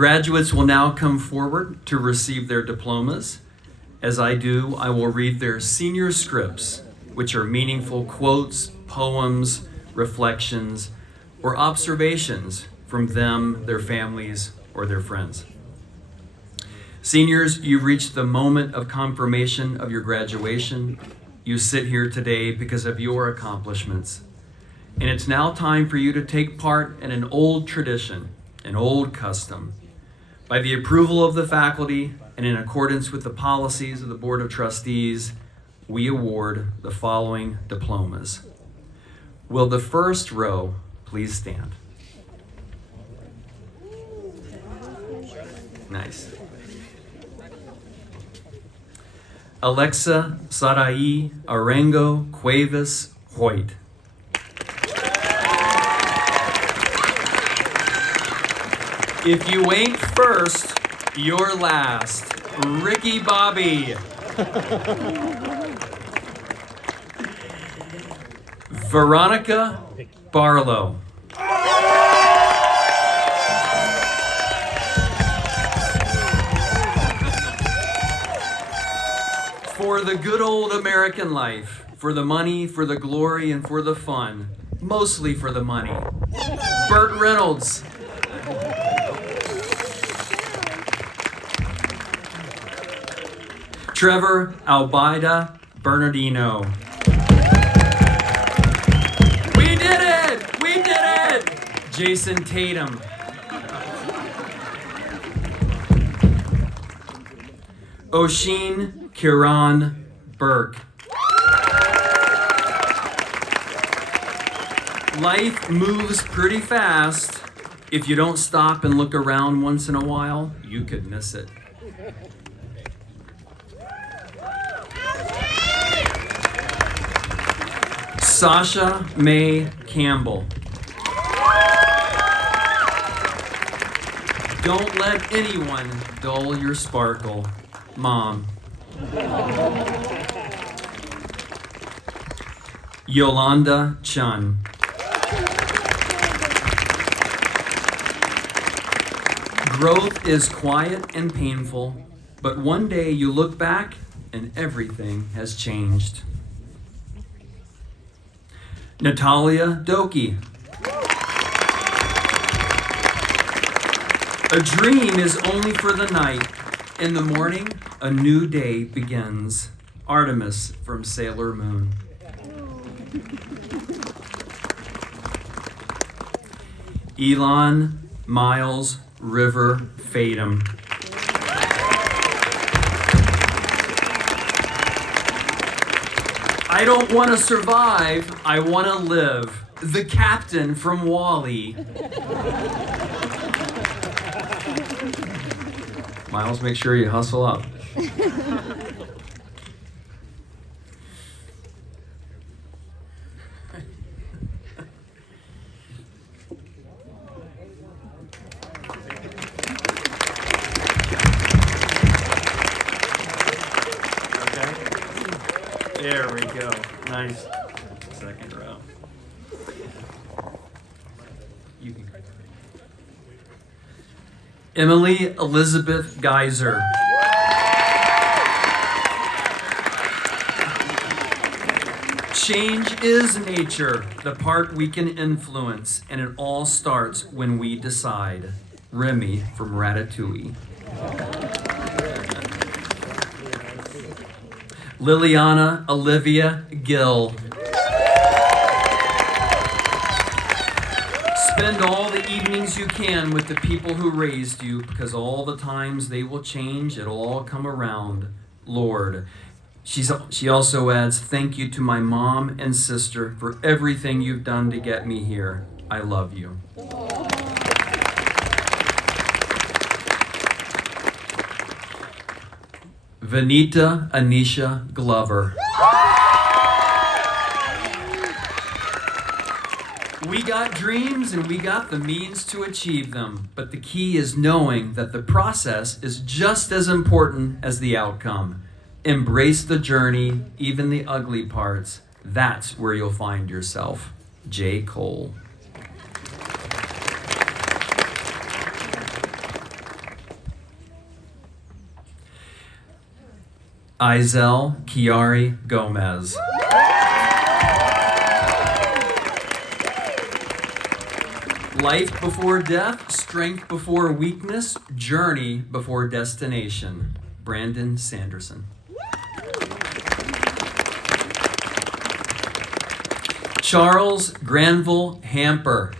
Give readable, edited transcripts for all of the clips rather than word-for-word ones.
Graduates will now come forward to receive their diplomas. As I do, I will read their senior scripts, which are meaningful quotes, poems, reflections, or observations from them, their families, or their friends. Seniors, you've reached the moment of confirmation of your graduation. You sit here today because of your accomplishments. And it's now time for you to take part in an old tradition, an old custom. By the approval of the faculty and in accordance with the policies of the Board of Trustees, we award the following diplomas. Will the first row please stand? Nice. Alexa Sarai Arango Cuevas Hoyt. If you ain't first, you're last. Ricky Bobby. Veronica Barlow. For the good old American life, for the money, for the glory, and for the fun, mostly for the money. Burt Reynolds. Trevor Albaida Bernardino. We did it! We did it! Jason Tatum. Oshin Kiran Burke. Life moves pretty fast. If you don't stop and look around once in a while, you could miss it. Sasha Mae Campbell. Don't let anyone dull your sparkle, Mom. Yolanda Chun. Growth is quiet and painful, but one day you look back and everything has changed. Natalia Doki. A dream is only for the night. In the morning, a new day begins. Artemis from Sailor Moon. Elon Miles River Fatum. I don't want to survive, I want to live. The captain from Wall-E. Miles, make sure you hustle up. There we go. Nice. Second row. You can. Emily Elizabeth Geyser. Change is nature, the part we can influence, and it all starts when we decide. Remy from Ratatouille. Liliana Olivia Gill. Spend all the evenings you can with the people who raised you, because all the times they will change, it'll all come around. Lord. She also adds, thank you to my mom and sister for everything you've done to get me here. I love you. Vanita Anisha Glover. We got dreams and we got the means to achieve them, but the key is knowing that the process is just as important as the outcome. Embrace the journey, even the ugly parts. That's where you'll find yourself. J. Cole. Izel Chiari Gomez. Life before death, strength before weakness, journey before destination. Brandon Sanderson. Charles Granville Hamper.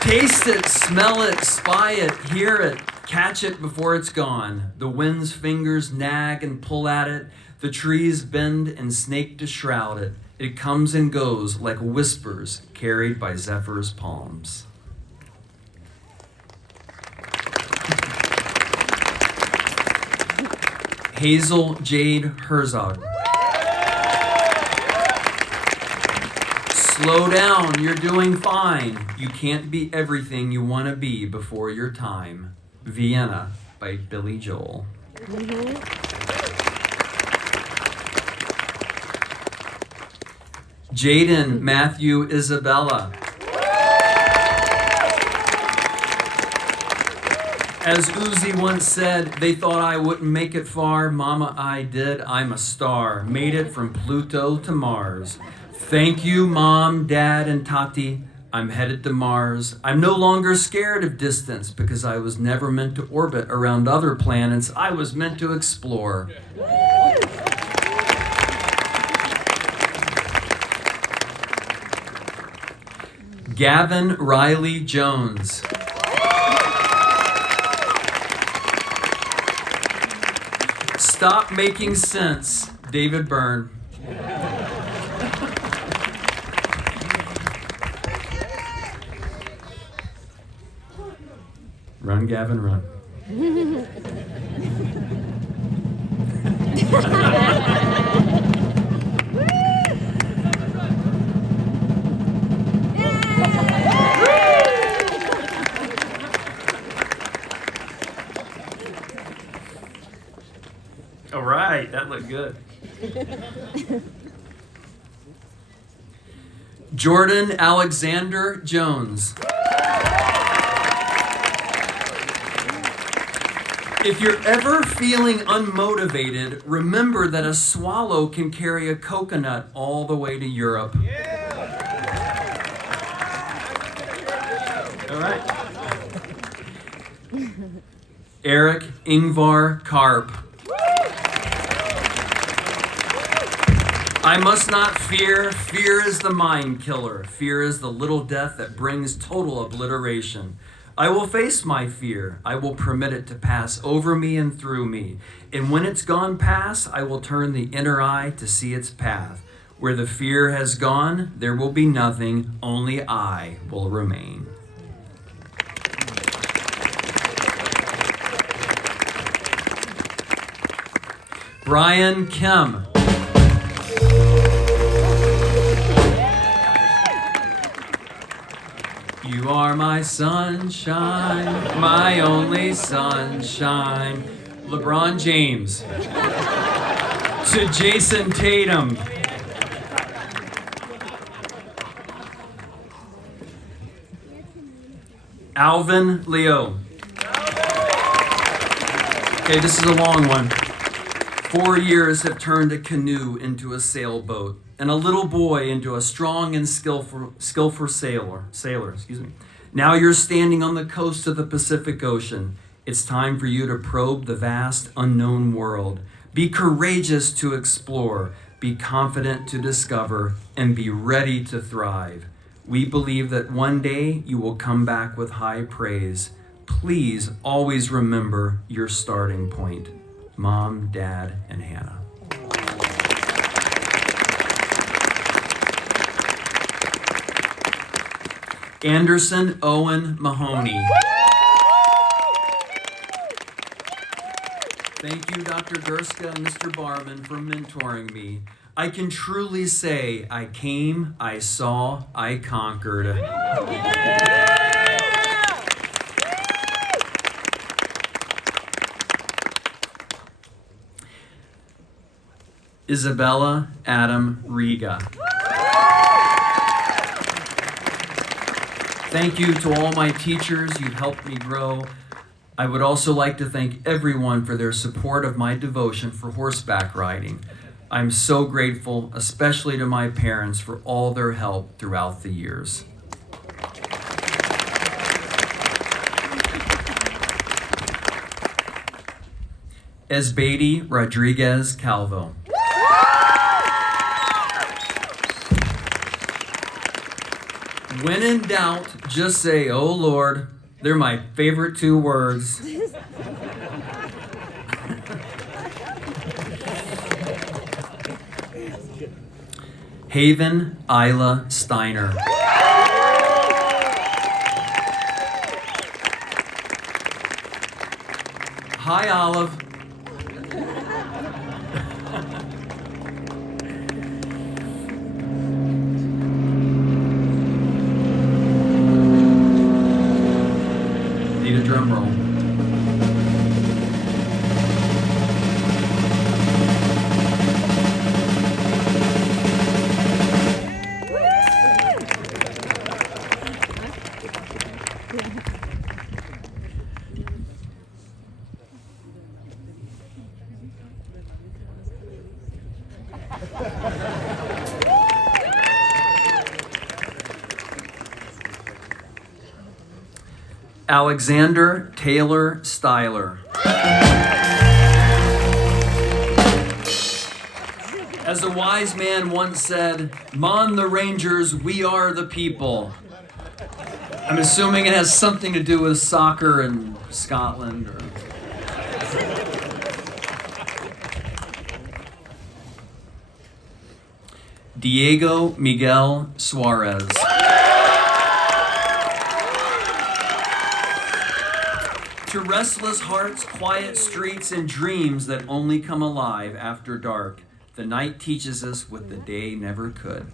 Taste it, smell it, spy it, hear it, catch it before it's gone. The wind's fingers nag and pull at it. The trees bend and snake to shroud it. It comes and goes like whispers carried by Zephyr's palms. Hazel Jade Herzog. Slow down, you're doing fine. You can't be everything you want to be before your time. Vienna by Billy Joel. Jaden Matthew Isabella. As Uzi once said, they thought I wouldn't make it far. Mama, I did. I'm a star. Made it from Pluto to Mars. Thank you, Mom, Dad, and Tati. I'm headed to Mars. I'm no longer scared of distance because I was never meant to orbit around other planets. I was meant to explore. Gavin Riley Jones. Stop making sense, David Byrne. Run, Gavin, run. All right, that looked good. Jordan Alexander Jones. If you're ever feeling unmotivated, remember that a swallow can carry a coconut all the way to Europe. All right. Eric Ingvar Karp. I must not fear. Fear is the mind killer. Fear is the little death that brings total obliteration. I will face my fear. I will permit it to pass over me and through me. And when it's gone past, I will turn the inner eye to see its path. Where the fear has gone, there will be nothing. Only I will remain. Brian Kim. You are my sunshine, my only sunshine. LeBron James. To Jason Tatum. Alvin Leo. Okay, this is a long one. 4 years have turned a canoe into a sailboat, and a little boy into a strong and skillful sailor. Now you're standing on the coast of the Pacific Ocean. It's time for you to probe the vast unknown world. Be courageous to explore, be confident to discover, and be ready to thrive. We believe that one day you will come back with high praise. Please always remember your starting point. Mom, Dad, and Hannah. Anderson Owen Mahoney. Thank you, Dr. Gerska and Mr. Barman, for mentoring me. I can truly say I came, I saw, I conquered. Isabella Adam Riga. Thank you to all my teachers. You've helped me grow. I would also like to thank everyone for their support of my devotion for horseback riding. I'm so grateful, especially to my parents, for all their help throughout the years. Esbeidi Rodriguez Calvo. When in doubt, just say, "Oh Lord." They're my favorite two words. Haven Isla Steiner. Hi, Olive. Need a drum roll. Alexander Taylor Styler. As a wise man once said, "Mon the Rangers, we are the people." I'm assuming it has something to do with soccer in Scotland. Diego Miguel Suarez. To restless hearts, quiet streets, and dreams that only come alive after dark, the night teaches us what the day never could.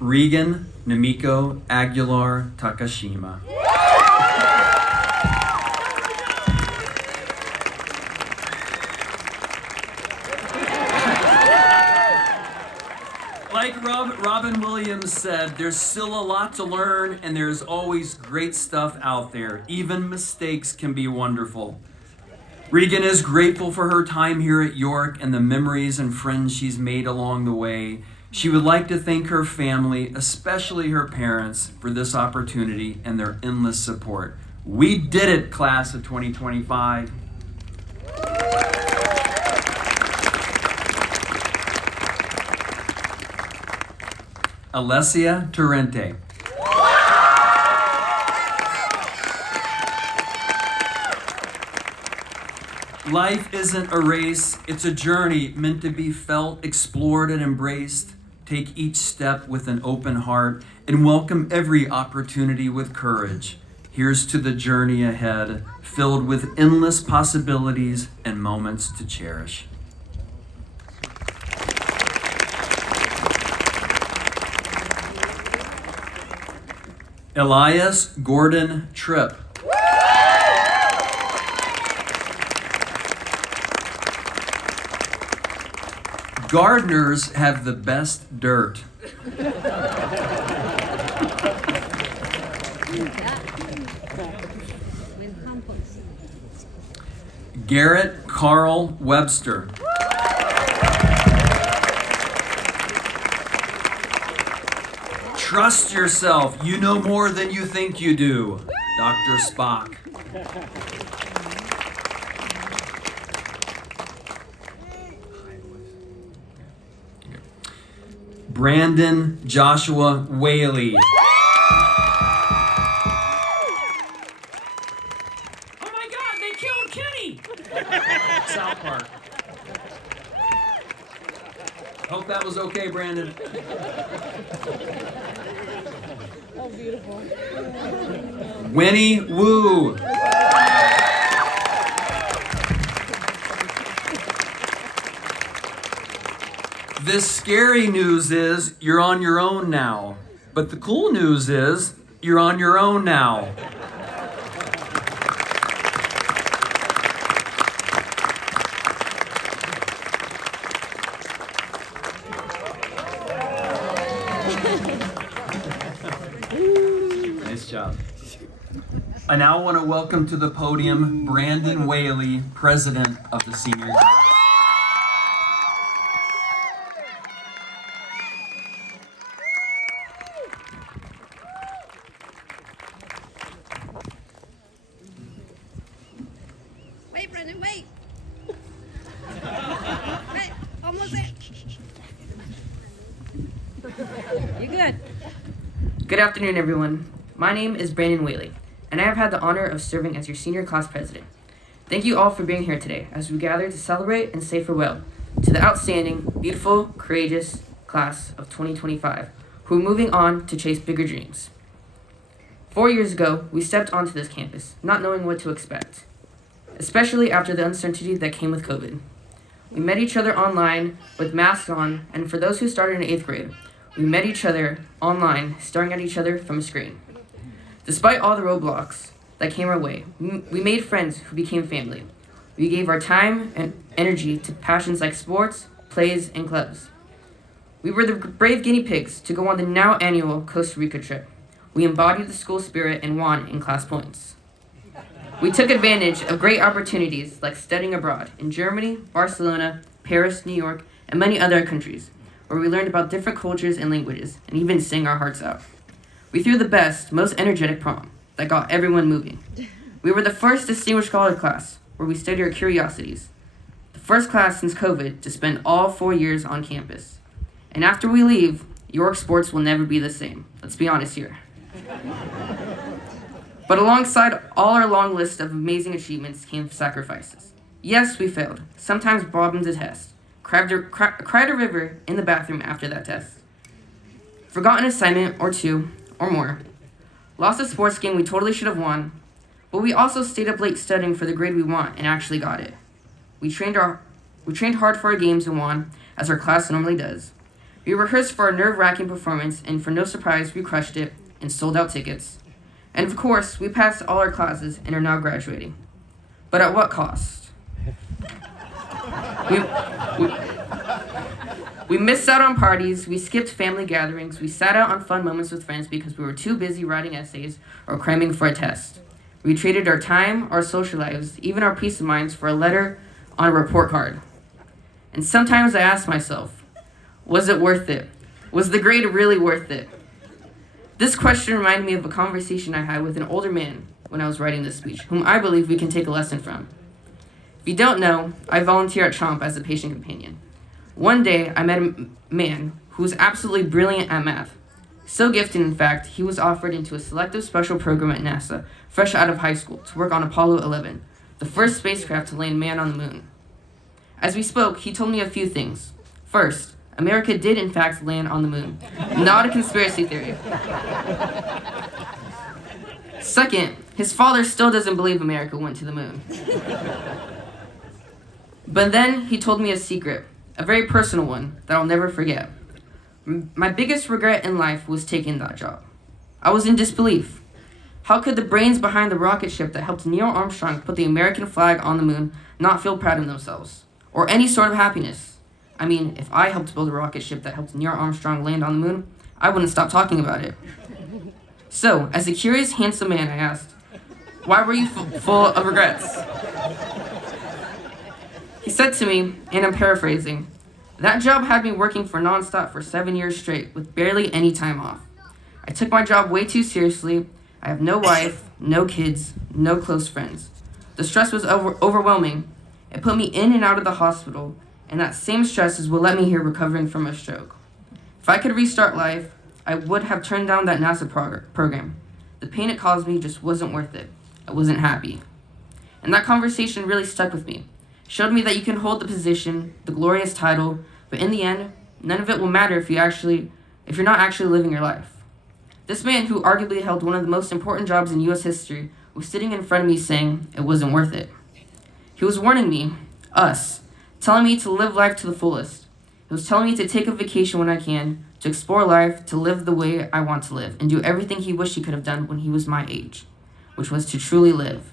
Regan Namiko Aguilar Takashima. Like Robin Williams said, there's still a lot to learn, and there's always great stuff out there. Even mistakes can be wonderful. Regan is grateful for her time here at York and the memories and friends she's made along the way. She would like to thank her family, especially her parents, for this opportunity and their endless support. We did it, class of 2025. Alessia Torrente. Life isn't a race, it's a journey meant to be felt, explored, and embraced. Take each step with an open heart and welcome every opportunity with courage. Here's to the journey ahead, filled with endless possibilities and moments to cherish. Elias Gordon Tripp. Gardeners have the best dirt. Garrett Carl Webster. Trust yourself. You know more than you think you do. Dr. Spock. Brandon Joshua Whaley. Oh my God, they killed Kenny! South Park. Hope that was okay, Brandon. Oh, beautiful. Winnie Wu. The scary news is you're on your own now. But the cool news is you're on your own now. Nice job. I now want to welcome to the podium Brandon Whaley, president of the senior class. Wait, Brendan, wait. Wait, almost there. You good? Good afternoon, everyone. My name is Brandon Whaley, and I have had the honor of serving as your senior class president. Thank you all for being here today as we gather to celebrate and say farewell to the outstanding, beautiful, courageous class of 2025 who are moving on to chase bigger dreams. 4 years ago, we stepped onto this campus, not knowing what to expect, especially after the uncertainty that came with COVID. We met each other online with masks on, and for those who started in 8th grade, we met each other online, staring at each other from a screen. Despite all the roadblocks that came our way, we made friends who became family. We gave our time and energy to passions like sports, plays, and clubs. We were the brave guinea pigs to go on the now annual Costa Rica trip. We embodied the school spirit and won in class points. We took advantage of great opportunities like studying abroad in Germany, Barcelona, Paris, New York, and many other countries, where we learned about different cultures and languages and even sang our hearts out. We threw the best, most energetic prom that got everyone moving. We were the first distinguished scholar class where we studied our curiosities. The first class since COVID to spend all 4 years on campus. And after we leave, York sports will never be the same. Let's be honest here. But alongside all our long list of amazing achievements came sacrifices. Yes, we failed. Sometimes bombed a test. Cried a river in the bathroom after that test. Forgot an assignment or two or more. Lost a sports game we totally should have won. But we also stayed up late studying for the grade we want and actually got it. We trained hard for our games and won, as our class normally does. We rehearsed for our nerve-wracking performance, and for no surprise, we crushed it and sold out tickets. And of course, we passed all our classes and are now graduating. But at what cost? We missed out on parties, we skipped family gatherings, we sat out on fun moments with friends because we were too busy writing essays or cramming for a test. We traded our time, our social lives, even our peace of minds for a letter on a report card. And sometimes I ask myself, was it worth it? Was the grade really worth it? This question reminded me of a conversation I had with an older man when I was writing this speech, whom I believe we can take a lesson from. If you don't know, I volunteer at Chomp as a patient companion. One day, I met a man who was absolutely brilliant at math. So gifted, in fact, he was offered into a selective special program at NASA, fresh out of high school, to work on Apollo 11, the first spacecraft to land man on the moon. As we spoke, he told me a few things. First, America did in fact land on the moon. Not a conspiracy theory. Second, his father still doesn't believe America went to the moon. But then he told me a secret, a very personal one that I'll never forget. My biggest regret in life was taking that job. I was in disbelief. How could the brains behind the rocket ship that helped Neil Armstrong put the American flag on the moon not feel proud of themselves? Or any sort of happiness? I mean, if I helped build a rocket ship that helped Neil Armstrong land on the moon, I wouldn't stop talking about it. So, as a curious, handsome man, I asked, why were you full of regrets? He said to me, and I'm paraphrasing, that job had me working for nonstop for 7 years straight with barely any time off. I took my job way too seriously. I have no wife, no kids, no close friends. The stress was overwhelming. It put me in and out of the hospital, and that same stress is what let me here recovering from a stroke. If I could restart life, I would have turned down that NASA program. The pain it caused me just wasn't worth it. I wasn't happy. And that conversation really stuck with me. It showed me that you can hold the position, the glorious title, but in the end, none of it will matter if you're not actually living your life. This man, who arguably held one of the most important jobs in U.S. history, was sitting in front of me saying it wasn't worth it. He was warning me, us, telling me to live life to the fullest. He was telling me to take a vacation when I can, to explore life, to live the way I want to live, and do everything he wished he could have done when he was my age, which was to truly live.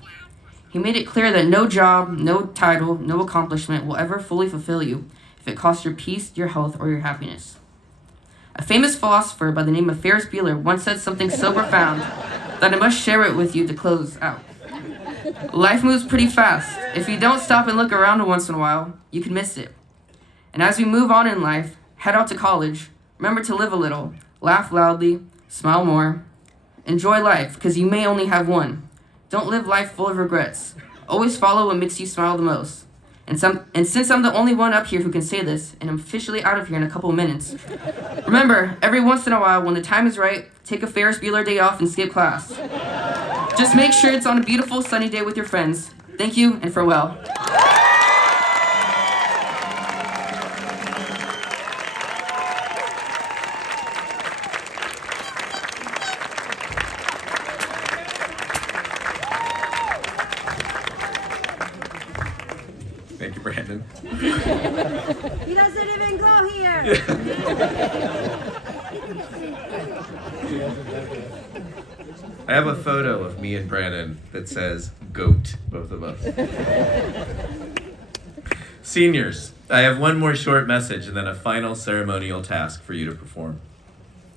He made it clear that no job, no title, no accomplishment will ever fully fulfill you if it costs your peace, your health, or your happiness. A famous philosopher by the name of Ferris Bueller once said something so profound that I must share it with you to close out. Life moves pretty fast. If you don't stop and look around once in a while, you can miss it. And as we move on in life, head out to college, remember to live a little, laugh loudly, smile more. Enjoy life, because you may only have one. Don't live life full of regrets. Always follow what makes you smile the most. And since I'm the only one up here who can say this, and I'm officially out of here in a couple of minutes, remember, every once in a while, when the time is right, take a Ferris Bueller day off and skip class. Just make sure it's on a beautiful sunny day with your friends. Thank you, and farewell. Thank you, Brandon. He doesn't even go here. I have a photo of me and Brandon that says GOAT, both of us. Seniors, I have one more short message and then a final ceremonial task for you to perform.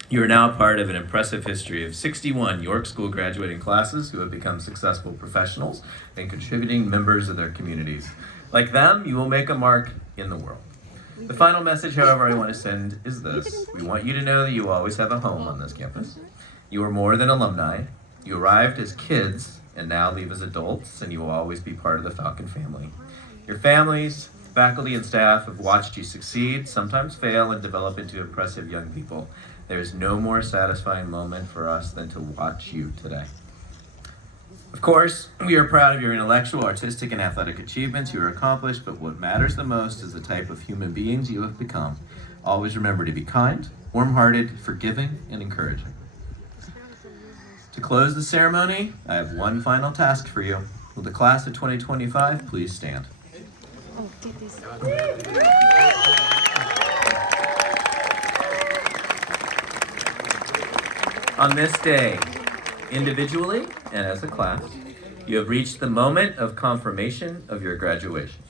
You are now part of an impressive history of 61 York School graduating classes who have become successful professionals and contributing members of their communities. Like them, you will make a mark in the world. The final message, however, I want to send is this. We want you to know that you always have a home on this campus. You are more than alumni. You arrived as kids and now leave as adults, and you will always be part of the Falcon family. Your families, faculty, and staff have watched you succeed, sometimes fail, and develop into impressive young people. There is no more satisfying moment for us than to watch you today. Of course, we are proud of your intellectual, artistic, and athletic achievements you are accomplished, but what matters the most is the type of human beings you have become. Always remember to be kind, warm-hearted, forgiving, and encouraging. To close the ceremony, I have one final task for you. Will the class of 2025 please stand? On this day, individually and as a class, you have reached the moment of confirmation of your graduation.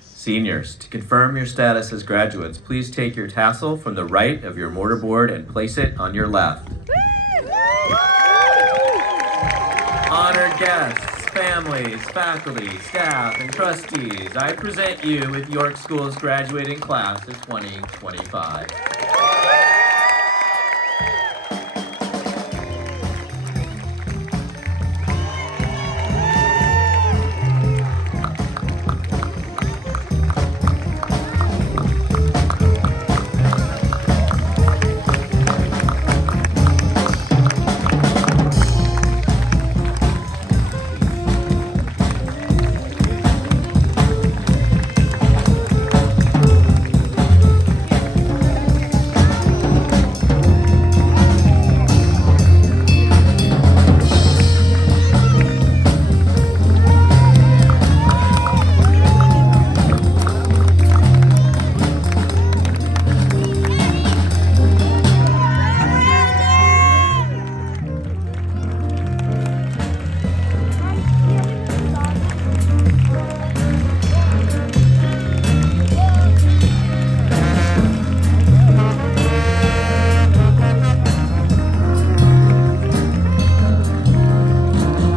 Seniors, to confirm your status as graduates, please take your tassel from the right of your mortarboard and place it on your left. Honored guests, families, faculty, staff, and trustees, I present you with York School's graduating class of 2025.